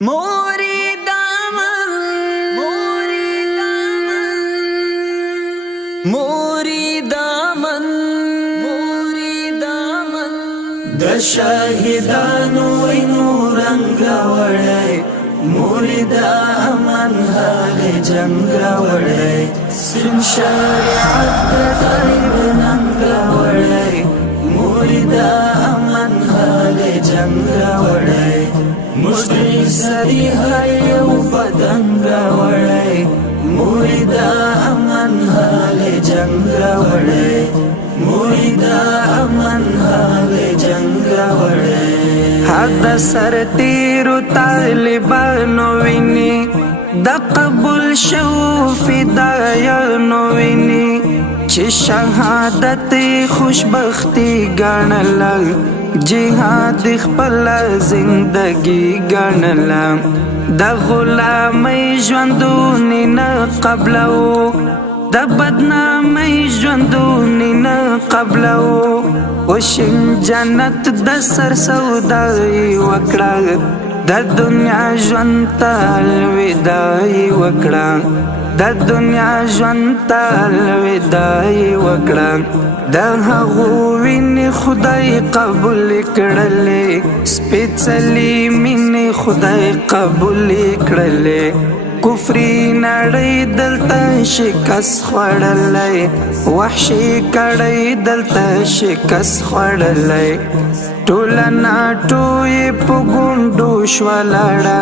موری دامن د شاهدانو وینو رنگ راوړی موری د امن هغه جنگ راوړی سپین شریعت د طیب ننګ راوړی موری د امن هغه جنگ راوړی مشتری سری هر یو بدن راوړی موری د امن هغه جنگ راوړی موری د امن هغه جنگ راوړی حد سر تیرو طالبانو ویني د قبول شو فدایانو ویني چې شهادت خوشبختی ګڼل جهاد خپل زندگی ګڼل د غلامۍ ژوندونې نه قبلو د بدنامۍ ژوندونې نه قبلو وشین جنت د سر سودای وکړه د دنیا ژوند ته الوداعي وکړه د دنیا ژوند ته الوداعي وکړه د هغو وینې خدای قبول کړلې سپېڅلې مینې خدای قبول کړلې کفري نړۍ دلته شکست خوړلی وحشي کړۍ دلته شکست خوړلی ټوله ناټویې په ګونډو شوه لاړه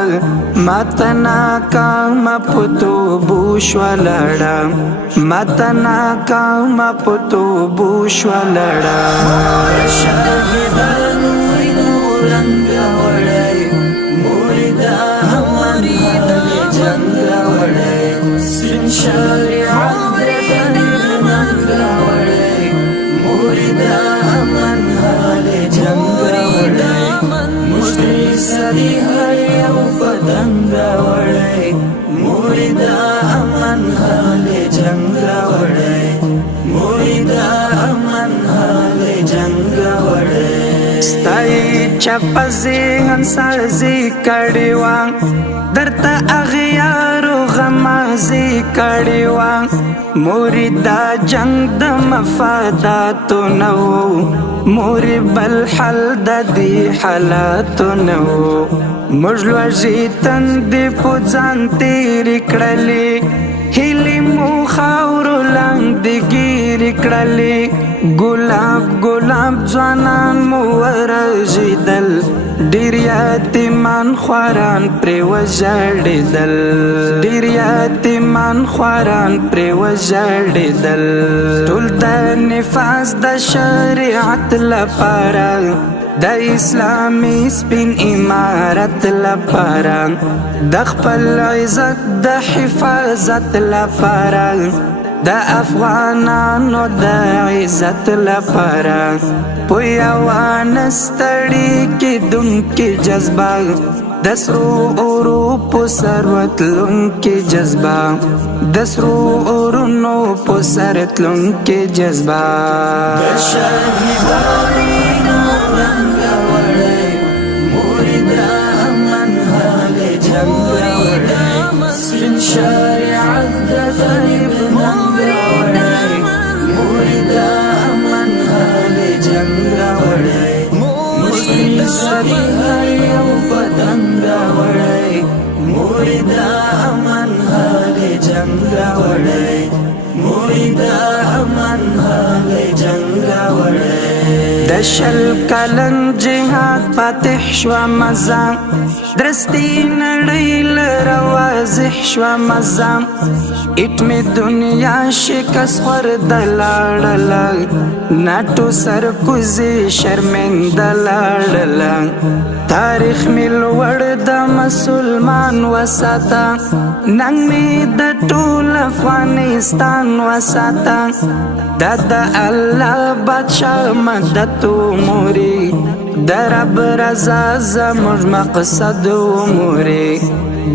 ماته ناکامه په توبو شوه لاړه ماته ناکامه په توبو شوه لاړه شاهدانو وینو رنګ راوړی موری د امن هغه جنګ راوړی سپین شریعت د طیب ننګ راوړی موری د امن هغه جنګ راوړی مشتری سری هر یو بدن راوړی موری د امن هغه جنګ راوړی موری د امن هغه جنګ راوړی ستای چپه ذهن سازي کړي وا درته اغیارو غمازي کړي وا موري دا جنگ د مفاداتو نو موري بل حل د دې حالاتو نو مجلو جیتن دی پوزان تیری کړلې هیلی مو خاورو لاندې ګیری کړلې ګلاب ګلاب ځوانان مو ورژیدل ډېر یتیمان خواران پرې وژړېدل ډېر یتیمان خواران پرې وژړېدل ټول د نفاذ د شریعت لپاره د اسلامي سپین امارت لپاره د خپل عزت د حفاظت لپاره د افغانانو د عزت لپاره په یوه نستړي کېدونکې جذبه د سرو اورو په سر وتلونکې جذبه د سرو اورونو په سر تلونکې جذبه د شهیدانو رنګ راوړی موری د امن هغه جنګ راوړی سپین شریعت د طیب ننګ راوړی موری د امن هغه جنګ راوړی مشتری سری هر یو بدن راوړی موری د امن هغه جنګ راوړی موری د امن هغه جنګ راوړی د شل کلن جهاد فاتح شوه مزه درستی نړۍ لره واضح شوه مزه اټمې دنیا شکست خورده لاړله ناټو سرکوزي شرمنده لاړله تاریخ مې لوړ د مسلمان وساته ننګ مې د ټول افغانستان وساته دا د الله بادشاه مدد موري در رب رضا زموږ مقصد موري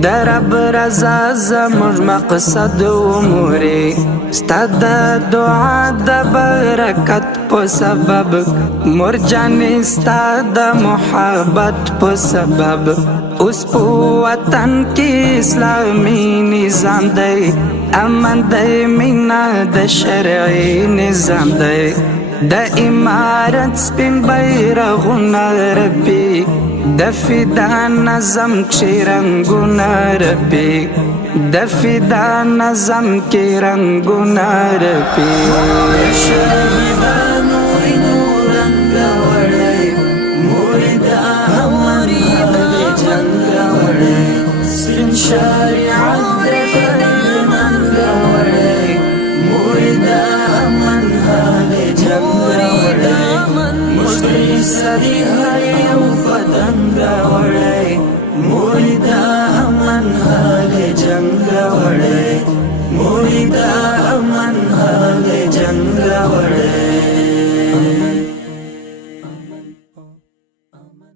در رب رضا زموږ مقصد موري ستا د دعا د برکت په سبب مور جانې ستا د محبت په سبب اوس په وطن کې اسلامي نظام دی امن دی مینا د شرعي نظام دی د امارت سپین بیرغونه رپي د فدا نظم کې رنګونه رپي د فدا نظم کې رنګونه رپي شهیدانو نور رنگ وړی مرید امن هغه جنگ وړی سپین